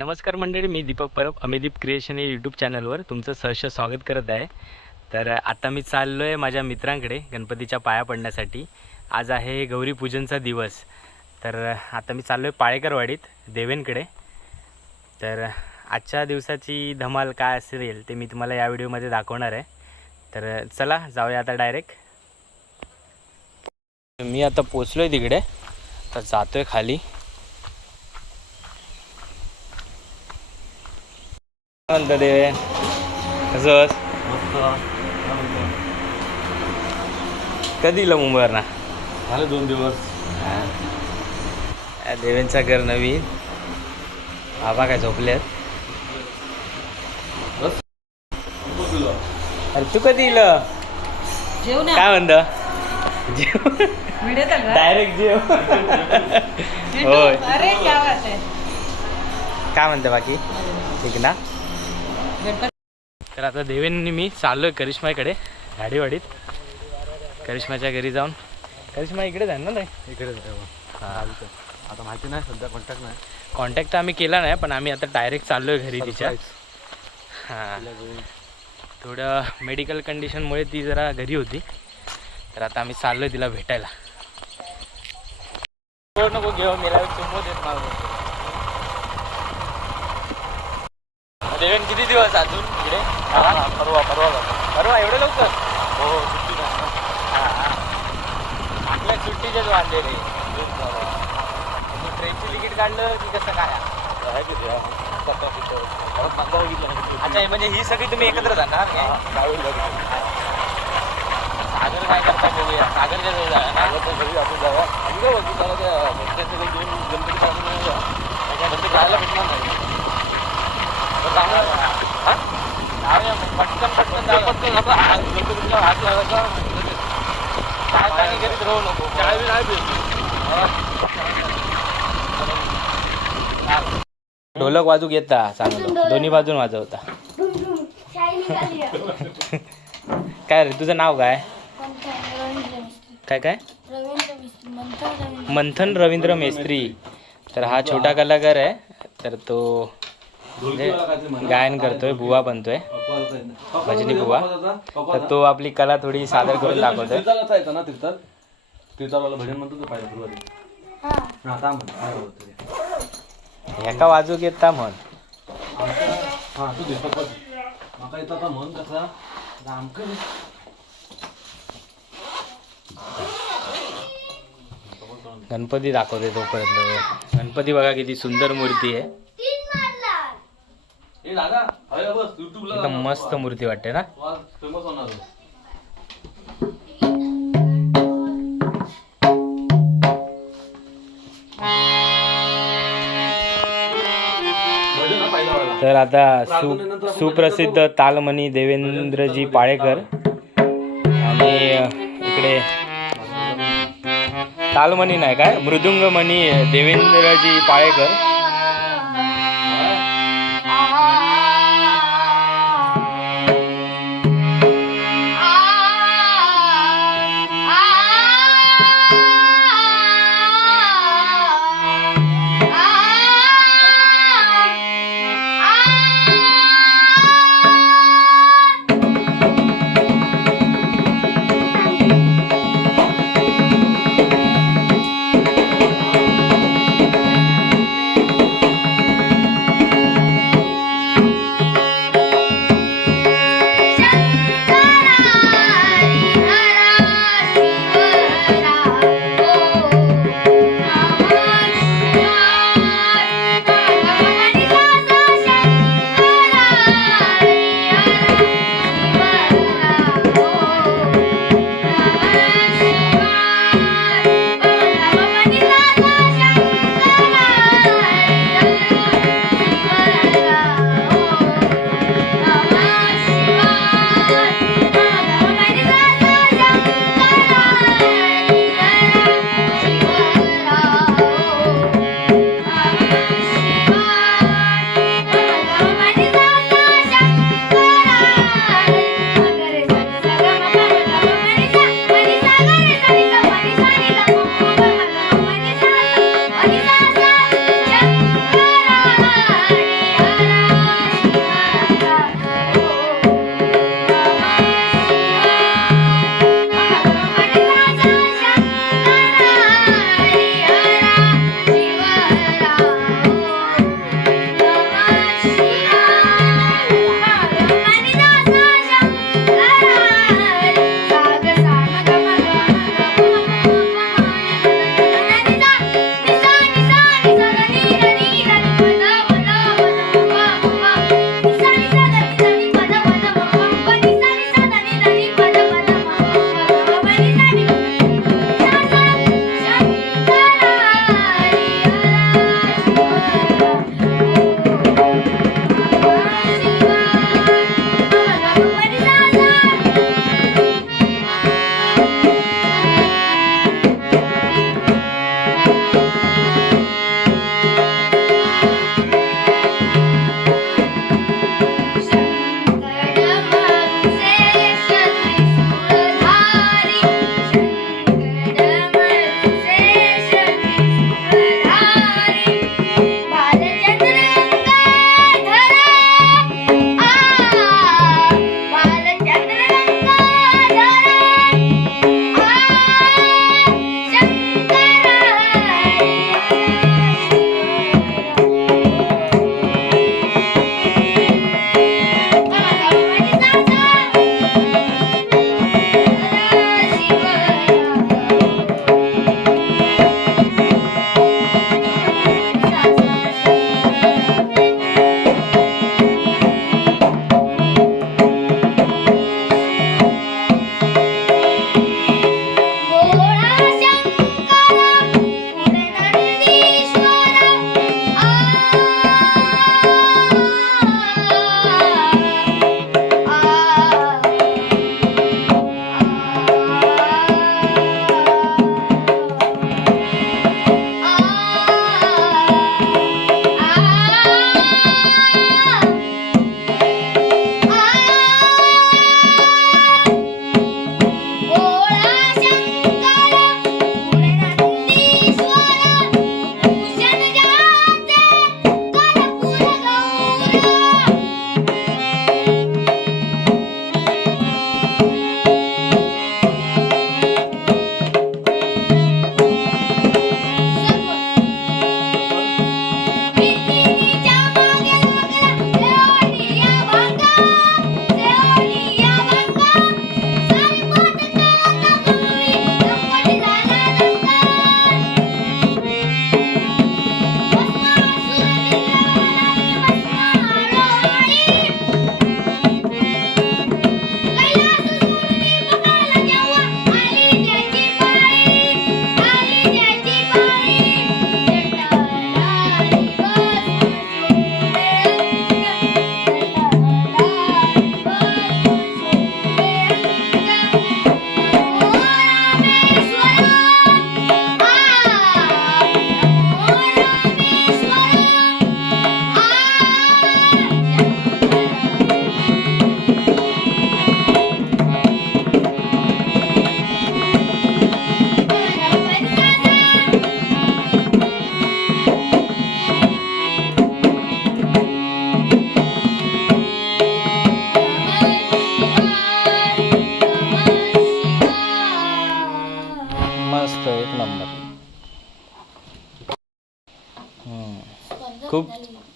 नमस्कार मंडळी मी दीपक परब अमेदीप क्रिएशन या यूट्यूब चॅनलवर तुमचं सहर्ष स्वागत करत आहे. तर आता मी चाललो आहे माझ्या मित्रांकडे गणपतीच्या पाया पडण्यासाठी. आज आहे गौरीपूजनचा दिवस. तर आता मी चाललो आहे पाळेकरवाडीत देवेंकडे. तर आजच्या दिवसाची धमाल काय असेल ते मी तुम्हाला या व्हिडिओमध्ये दाखवणार आहे. तर चला जाऊया आता डायरेक्ट मी आता पोचलो आहे तिकडे. तर जातो आहे खाली. म्हणतो देवे कसं? कधी इलं मुंबईवर ना झाले दोन दिवस. देवेंचा घर नवीन. बाबा काय झोपलेत? बस. अरे तू कधी इलं? जेव ना. काय म्हणतं? जेव? डायरेक्ट जेव. होय. अरे क्या म्हणतं बाकी? ठीक ना? तर आता देवेंनी मी चाललो आहे करिश्माकडे गाडीवाडीत. करिश्माच्या घरी जाऊन. करिश्मा इकडेच आहे ना नाही इकडे आता माहिती नाही सध्या कॉन्टॅक्ट नाही. कॉन्टॅक्ट तर आम्ही केला नाही पण आम्ही आता डायरेक्ट चाललो आहे घरी तिच्या. हां. थोडं मेडिकल कंडिशनमुळे ती जरा घरी होती. तर आता आम्ही चाललो आहे तिला भेटायला. हो नको घेऊ मेला चुंबो देत मला देवेन किती दिवस अजून इकडे? परवा परवा परवा एवढं लवकर हो सुट्टी नाही ना. हां हां आपल्या सुट्टीचेच वांदे रे ट्रेनची तिकीट काढलं की कसं काय आहे की. सध्या. परत मागं बघितलं ना किती? अच्छा म्हणजे ही सगळी तुम्ही एकत्र जाणार काय हा. सागर काय करता बघूया सागरच्या जवळ जाऊया ना घरी आपण जाऊया. त्याला त्या घरच्यांचे काही दोन गणपती काढून येऊया. त्याच्यानंतर जायला भेटणार नाही तर. हा? पटकन पटकन पटकन आता हात लावायचा. काय करीत राहू नको बी नाही ढोलक वाजू येता चांगलं दोन्ही बाजून वाजवता. काय रे तुझं नाव काय? काय काय मंथन रवींद्र मेस्त्री. तर हा छोटा कलाकार आहे. तर तो गायन करतोय बुवा बनतोय. भजनी बुवा. तर तो आपली कला थोडी सादर करून दाखवतोय. हा. ह्याका वाजूक येता म्हण. हा म्हण कसा गणपती दाखवते तोपर्यंत. गणपती बघा किती सुंदर मूर्ती आहे ए दादा अरे बस युट्यूबला एकदम मस्त मूर्ती वाटते ना. तर आता सु सुप्रसिद्ध तालमणी देवेंद्रजी पाळेकर. आणि इकडे तालमणी नाही काय? मृदुंगमणी देवेंद्रजी पाळेकर.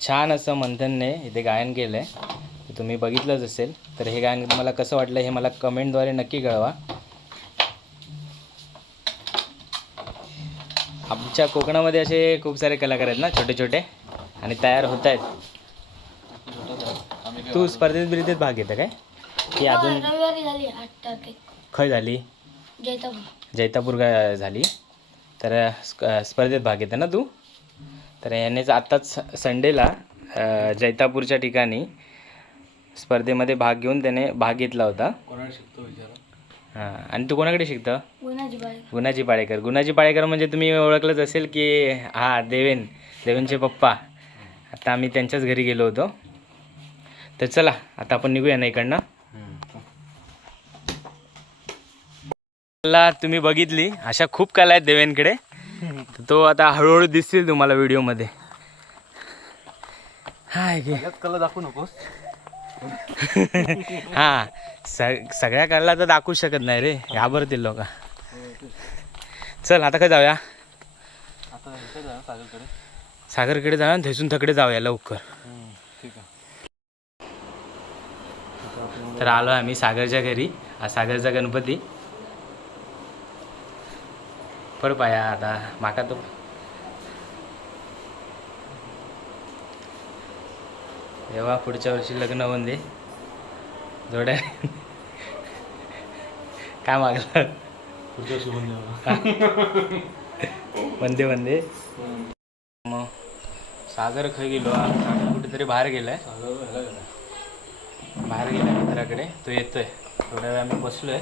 छान असं मंथनने इथे गायन केलं आहे तुम्ही बघितलंच असेल. तर हे गायन तुम्हाला कसं वाटलं हे मला कमेंटद्वारे नक्की कळवा. आमच्या कोकणामध्ये असे खूप सारे कलाकार आहेत ना छोटे छोटे आणि तयार होत आहेत. तू स्पर्धेत बिर्धेत भाग घेतं काय? की अजून आठ तारखेक. खय झाली? जैतापूर. जैतापूर झाली. तर स्पर्धेत भाग घेते ना तू? तर यानेच आत्ताच संडेला जैतापूरच्या ठिकाणी स्पर्धेमध्ये भाग घेऊन त्याने भाग घेतला होता. कोणाला शिकतो विचारा. हां आणि तू कोणाकडे शिकतं? गुणाजी पाळेकर. गुणाजी पाळेकर. म्हणजे तुम्ही ओळखलंच असेल की हा देवेन देवेनचे पप्पा. आता आम्ही त्यांच्याच घरी गेलो होतो. तर चला आता आपण निघूया ना इकडनं. तुम्ही बघितली अशा खूप कला आहेत देवेनकडे तो आता हळूहळू दिसतील तुम्हाला व्हिडिओमध्ये. हाय कला दाखवू नकोस. हां स सगळ्या कला तर दाखवू शकत नाही रे घाबरतील लोक. चल आता काय जाऊया? आता सागरकडे. सागरकडे जाऊया थैसून थकडे जाऊया लवकर. ठीक आहे. तर आलो आम्ही सागरच्या घरी सागरचा गणपती. पड पाया आता माका तो. तेव्हा पुढच्या वर्षी लग्न होऊन दे. जोड्या. काय मागलं? पुढच्या शुभन वंदे वंदे मग सागर खय गेलो सागर कुठेतरी बाहेर गेलाय. बाहेर गेला मित्राकडे. तो येतोय. थोड्या वेळ आम्ही बसलोय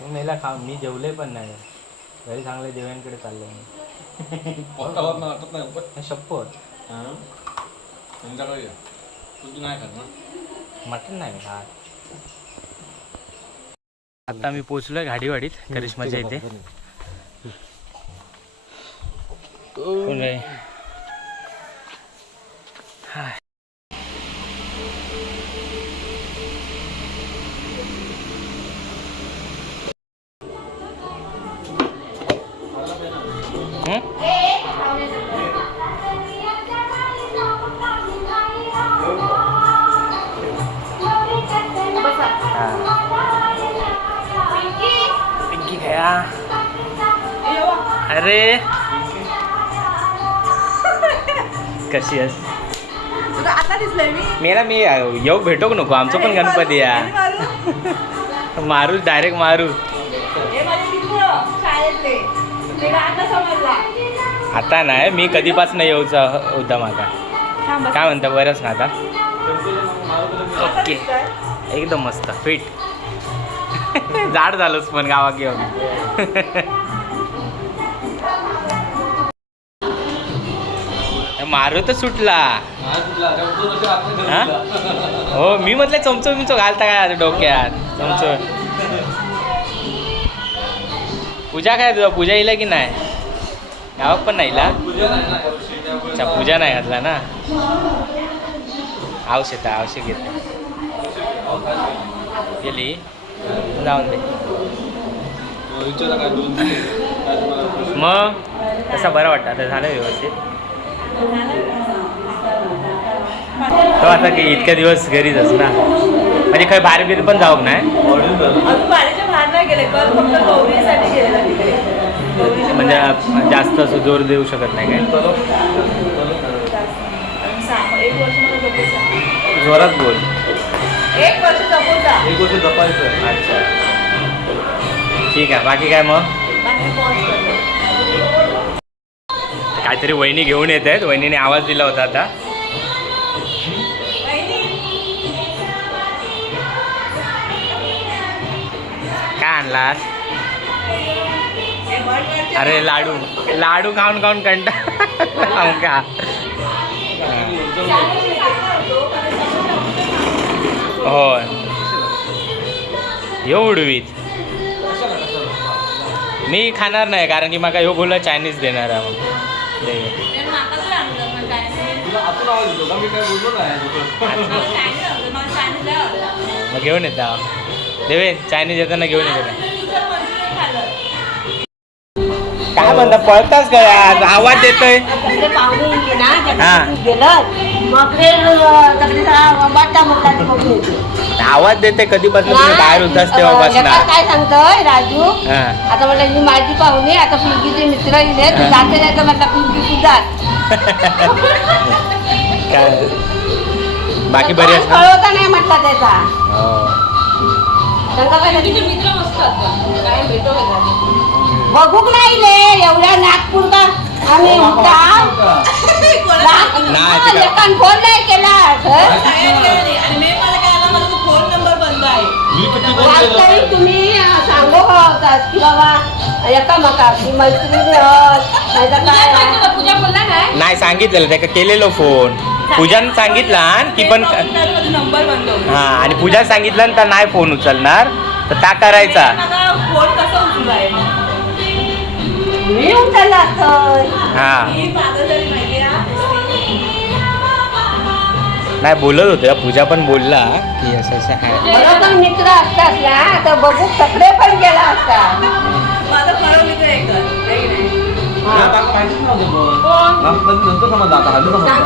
मी मेला खा मी जेवले पण नाही. घरी चांगले देवांकडे चाललोय मी. वाटत नाही पण. शपथ संध्याकाळी या तुझी नाही खात ना? मटण नाही मी खात. आता मी पोचलोय घाडीवाडीत करिश्माच्या इथे. आहे? हाय. कशी आहेस? मेला मी येऊ भेटो नको आमचं पण गणपती या मारू. डायरेक्ट मारू. आता नाही मी कधीपासून येऊचा होता माझा. काय म्हणता बरंच ना आता. ओके? एकदम मस्त फिट जाड झालोच पण गावात घेऊन मारू तर सुटला. हा? हो मी म्हटलं चमचो बिमचो घालता काय आता डोक्यात? चमचो. पूजा काय तुझा? पूजा येईल की नाही? गावात पण नाही? अच्छा पूजा नाही घातला ना? आवश्यक आहे आवश्यक घेत गेली? जाऊन दे. मग? तसा बरा वाटतं आता झालं व्यवस्थित. तो आता की इतक्या दिवस घरीच अस ना. म्हणजे काही बाहेर बिर पण जाऊ नाही? म्हणजे जास्त असं जोर देऊ शकत नाही काय? वर्ष जोरात बोल. एक वर्ष एक गोष्ट जपायचं. अच्छा. ठीक आहे बाकी काय मग? काहीतरी वहिनी घेऊन येत आहेत. वहिनीने आवाज दिला होता आता. काय आणलास? अरे लाडू. लाडू खाऊन खाऊन कंटा खाऊन का हो ह्यो उडवीत. मी खाणार नाही कारण की मला ह्यो बोलला चायनीज देणार आहे मग आपण आवाज येतो का मी काय बोललो नाही मग घेऊन येता देवे चायनीज येताना घेऊन येतो काय काय म्हणता पळताच काय आज? आवाज येतोय हा. आवाज देते कधीपासून तुम्ही बाहेर होतास लेका काय सांगतोय राजू? हा. आता म्हटलं ही माझी पाहुणे आता पिंकीचे मित्र इले तू जाते जायचं म्हटलं पिंकी सुद्धा. काय? बाकी बरी ना? कळवता नाही म्हटलं त्याचा. हो. त्यांना काय बघूक नाही रे एवढ्या नागपूर का आम्ही नाही, ते काय- लेकान फोन नाही केला. हं? वास्तविक तुम्ही अं, सांगू का होतात की बाबा एकामेका की मैत्रिणी आहोत नाही तर काय आहे. पूजा बोलला नाही? नाही सांगितलेलं त्याला केलेलो फोन पूजाने सांगितला की पण हा आणि पूजा सांगितलं तर नाही फोन उचलणार. तर त्या करायचा? फोन कसा उचलाय मी उचलला असतं हा. मी पागल झाली माहिती नाही बोलत होते. पूजा पण बोलला की असं असं आहे. बरोबर मित्र असतात ना तर बघू सगळे पण गेला असता. पण. नंतर- आता हल्ली समजलं.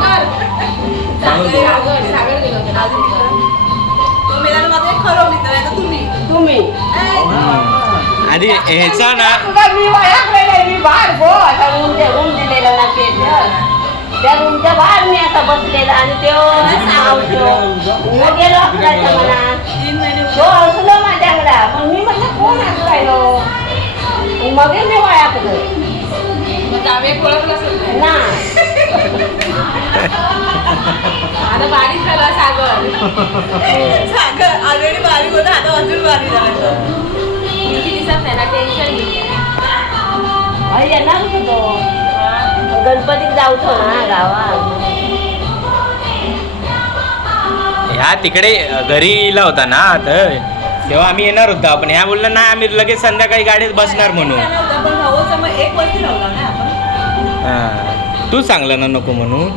तुम्ही? आधी ह्याचा ना तुला मी ओळखलेलं मी बाहेर गो आता रूम रूम दिलेलं ना ते त्या रूमच्या बाहेर मी आता बसलेला आणि तो मग गेलो आपल्याच्या मनात तो हसलो माझ्याकडे. पण मी म्हटलं कोण राहिलो मग मी ओळखलं. ना. आता बारीक झाला सागर. सागर ऑलरेडी बारीक होता आता अजून बारीक झाला. त्याला टेन्शन येणार होतो गणपतीत ना गावात ह्या तिकडे घरीला होता ना तर तेव्हा आम्ही येणार होतो आपण. ह्या बोललं नाही आम्ही लगेच संध्याकाळी गाडीत बसणार म्हणून. तू सांगला ना नको म्हणून.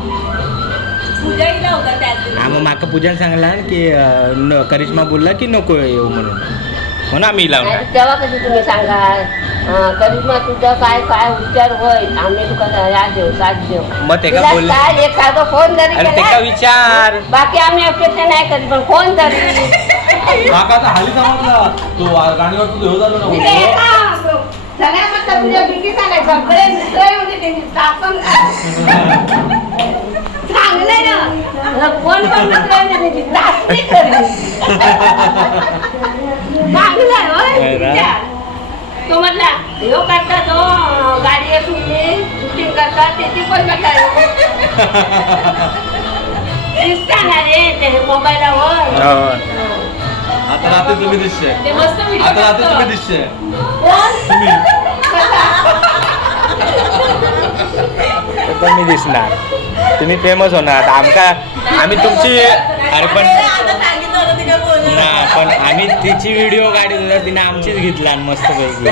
हा मग माका पूजा सांगला की करिश्मा बोलला की नको येऊ म्हणून. म्हणून आम्ही लावणार. नाही, तेव्हा कधी तुम्ही सांगाल अं, करिश्मा तुझं काय काय होय आम्ही तुका या देऊ साथ देऊ. मग ते का तिला बोलले? काय एक साधं फोन जरी अरे ते केला, का विचार? बाकी आम्ही अपेक्षा नाही करीत पण फोन तरी काका आता समजला तो मी ना. तुझ्या सगळे मित्र म्हणजे चांगलंय ना. कोण पण मित्र त्यांची जास्ती करी चांगलंय होय अरे. विचार. तो म्हटला ह्यो करता तो गाडी असून शूटिंग करता त्याची पण दिसता ना रे ते मोबाईलवर. हो. आता रात्री तुम्ही दिसशे ते मस्त व्हिडिओ आता रात्री तुम्ही दिसशे कोण? तुम्ही. ते पण मी दिसणार. तुम्ही फेमस होणार. आमका आम्ही तुमची अरे पण ना पण आम्ही तिची व्हिडिओ काढत होता तिने आमचीच घेतला मस्त पैकी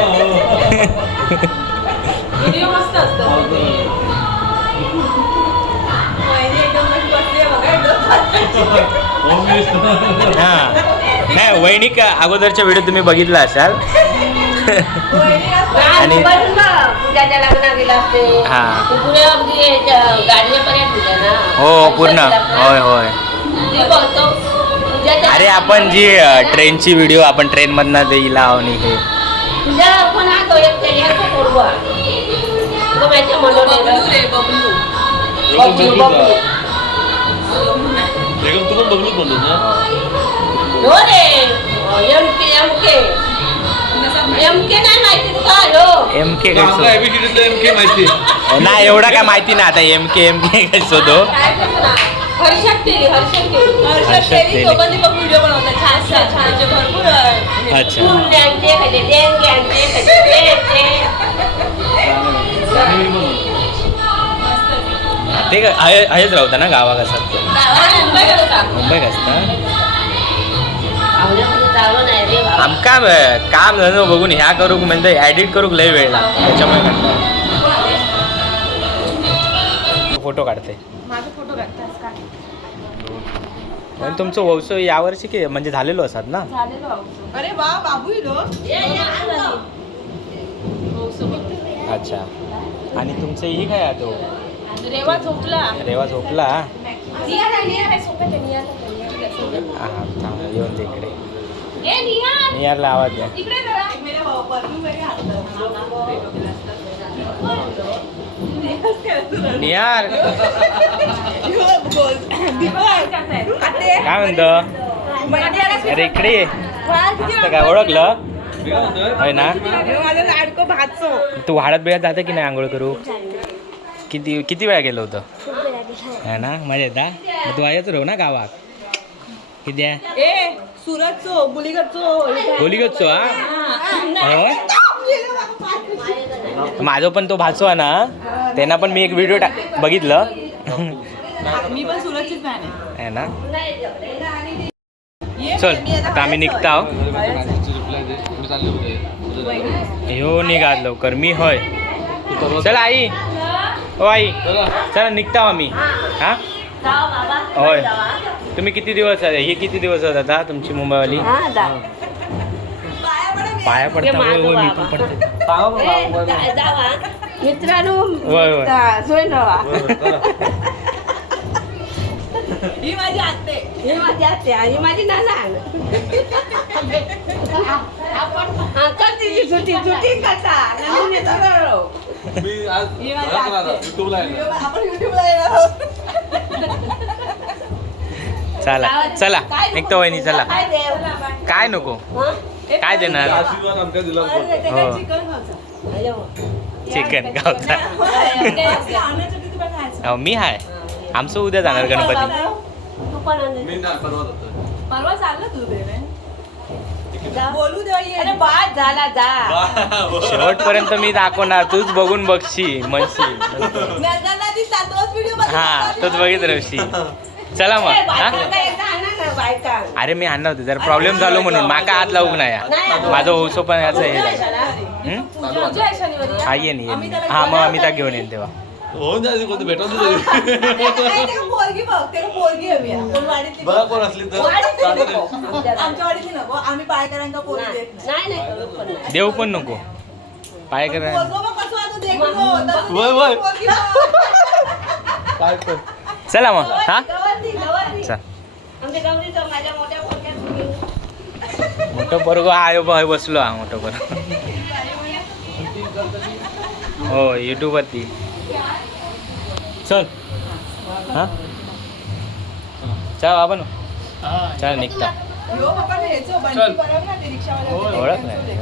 व्हिडिओ मस्त असतो. हा. नाही वहिनी का अगोदरच्या व्हिडिओ तुम्ही बघितला असाल. आणि हा. हो पूर्ण. होय होय. अरे आपण जी ट्रेनची व्हिडिओ आपण ट्रेन मधनं देईल आणि हे. हा ना हो? एम के एम के नाही हो. एवढा काय माहिती नाही आता एम के एम के कसो तो हर्षद केली हर्षद केली हर्षद तेली. तो पण बघ व्हिडिओ बनवतात. छान छान छान भरपूर अच्छा. ते ते काय आहे- आहेच राहता ना गावा कसं मुंबई होता. मुंबई कसं आवड्यामध्ये चालू नाही रे बाबा. आमका काम धंदो बघून ह्या करूक म्हणजे ऍडिट करूक लय वेळ लागतो. त्याच्यामुळे कंटाळा. फोटो काढते माझा फोटो काढतास का पण तुमचं व्यवसाय यावर्षी की म्हणजे झालेलो असतात ना? झालेलो अरे वा बाबू अच्छा. आणि तुमचं ही काय आहे तो? रेवा झोपला. रेवा झोपला? येऊन दे इकडे. नियारला आवाज द्या. नियार काय म्हणतो? अरे इकडे काय ओळखलं? होय ना? तू वाढत बिळत जाते की नाही आंघोळ करू? किती किती वेळा गेलो होतं? है ना? मजा येता? तू आहेच राहू ना गावात. किती आहे? सुरतचो गच्चो हा? हो. माझं पण तो भाचो आहे ना त्यांना पण मी एक व्हिडिओ टाक बघितलं. मी पण सुरतचीच आहे. ना? चल आता आम्ही निघता ह्यो निघात लवकर. मी होय. चल आई. हो आई. चला निघता आहो आम्ही. हा? होय. तुम्ही किती दिवस आहे हे किती दिवस होत? आता तुमची मुंबईवाली. हा पाया पडता होय होय मी पण पडते. मित्रांनो होय, होय. जा, जोईन राहा ही माझी आत्ते ही माझी आत्ते आणि माझी नाना हा कर तिची सुटी सुटी करता नंदिनी येतो बरोबर. मी आज ही माझी घरात राहणार, आत्ते. युट्यूबला आहे ना. आपण युट्यूबला येणार आहोत. चला चला निघतो वहिनी चला काय देव? काय नको हं? काय देणार? आशीर्वाद आमच्या दिला होता. हो. चिकन गावचा मी हाय. आमचं उद्या जाणार गणपती. तू पण आणून मी नाही परवा जातो. परवा चाललं तू बोलू दे अरे बाद झाला जा. शेवटपर्यंत मी दाखवणार. तूच बघून बघशी म्हणशील. हा तोच बघित राहशी चला मग हा? बायका. अरे मी आणणार होते. जर प्रॉब्लेम झालो म्हणून. माका हात लावूक नाही. नाही. माझं ओसो पण याचं हे झालं. हं? हा ये. नाही ये नाही. हा. मग आम्ही त्या घेऊन येईन तेव्हा. जायचं कोणतं भेटत बघ. कोण असली तर. पण नाही. देऊ पण नको. पाय करा आता वय, वय. काय पण चला मग हा गवरती, गवरती. चल आमच्या गौरीचं माझ्या मोठ्या पोरग्यात मुली. मोठं बरोबर आहे बा बसलो हा मोठं बरोबर हो यूट्यूबवरती चल. हा? चल बाबा ना चल निघता. हे ओळख. नाही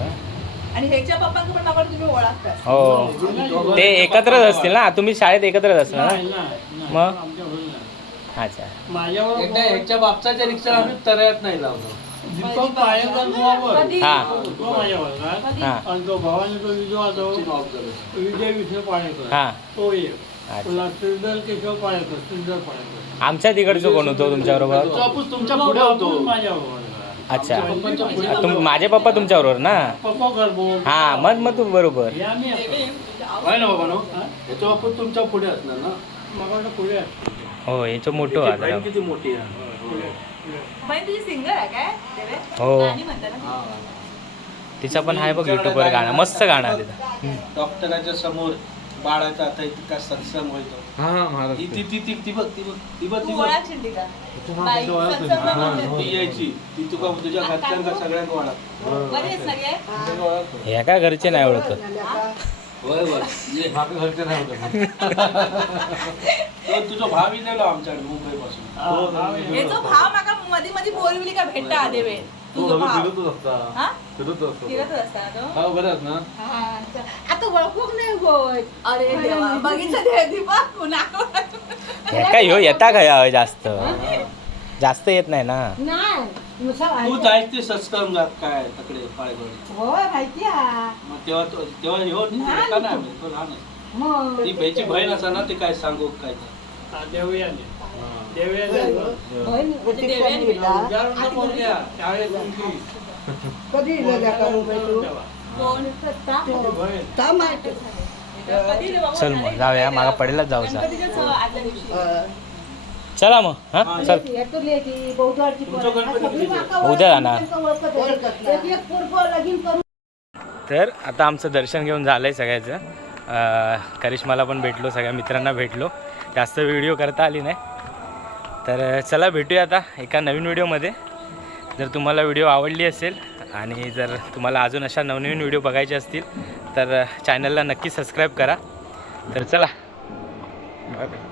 हो. ते एकत्रच असतील ना? तुम्ही शाळेत एकत्रच असणार ना? मग? अच्छा. एकदा ह्याच्या बापसाच्या रिक्षा आम्ही तऱ्यात नाही लावलो. दीपक पाळेकर बुवावर हा. तो माझ्या वर्गात हा. आणि तो भावाने तो विजय तो विजय विष्णू पाळेकर हा. तो एक अच्छा. पुन्हा श्रीधर केशव पाळेकर श्रीधर पाळेकर आमच्या तिकडचं कोण होतो तुमच्या बरोबर? तो आपण तुमच्यापुढे होतो. माझ्या अच्छा. पप्पांच्या पुढे तुम माझे पप्पा तुमच्या बरोबर ना? पप्पा हा मग मग तू बरोबर. हे आम्ही आहे ना बाबा नो ह्याच्या बाबत तुमच्यापुढे असणार ना? मग पुढे. हो याचं मोठं आता बहीण किती मोठी आहे? बहीण तुझी सिंगर आहे काय? हो. गाणी म्हणते ना तिचा पण आहे बघ युट्यूबवर गाणं मस्त गाणं आहे डॉक्टराच्या समोर बाळाचा आता इतका सत्संग होतो. हा ती ती ती ती ती बघ ती बघ ती बघ ती तू बघ. ओळखशील ती का बाई, सत्संग म्हणते. ती यायची. ती तुका तुझ्या घरच्यांका सगळ्यांना वाढत बरे आहेत सगळे? ह्या काय घरचे नाही ओळखत. होय होय. ये. माझ्या घरचे नाही होते तो तुझा भाव इलेलो आमच्याकडे मुंबई पासून याचो भाव भेटता तुझो फिरतच असता. हा? फिरतच असतो फिरतच असता ना तो? हा बरं आहेत ना. आता ओळखूक नाही होय अरे देवा बघितलं ते दीपक नाको ह्या काय ह्यो येता काय जास्त? जास्त येत नाही ना. तू जायच ते सत्संगात काय तकडे पाळेगड होय माहिती मग तेव्हा तो- तेव्हा ह्यो नाही आम्ही, तो लहान आहे. ती भयची बहीण असा ना ते काय सांगू काय तर. देवयाने. कधी रे बाबा? चल मग जाऊया. मागा पडेलच जाऊचा चला मग हा? चल? उद्या जाणार. तर आता आमचं दर्शन घेऊन झालंय सगळ्याचं. करिश्माला पण भेटलो सगळ्या मित्रांना भेटलो. जास्त व्हिडिओ करता आली नाही. तर चला भेटूया आता एका नवीन व्हिडिओमध्ये जर तुम्हाला व्हिडिओ आवडली असेल आणि जर तुम्हाला अजून अशा नवनवीन व्हिडिओ बघायचे असतील तर चॅनलला नक्की सबस्क्राईब करा. तर चला. Bye bye